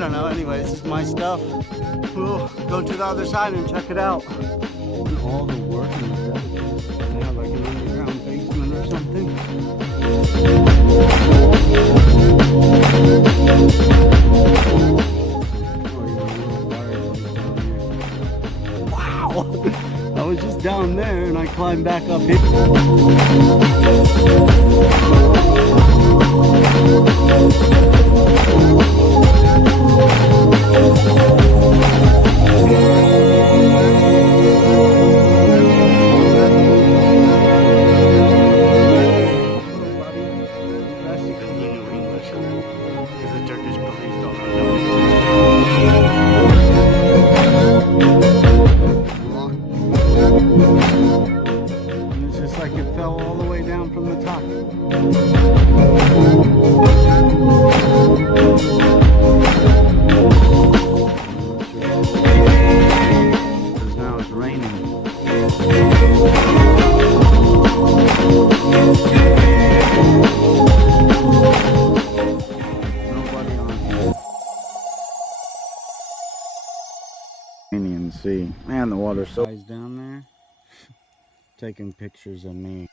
don't know. Anyway, this is my stuff. We'll go to the other side and check it out. All the work and stuff. They have like an underground basement or something. Wow! I was just down there and I climbed back up here. It's just like it fell all the way down from the top. Because now it's raining. Nobody on here. And see, man, the water's so down there taking pictures of me.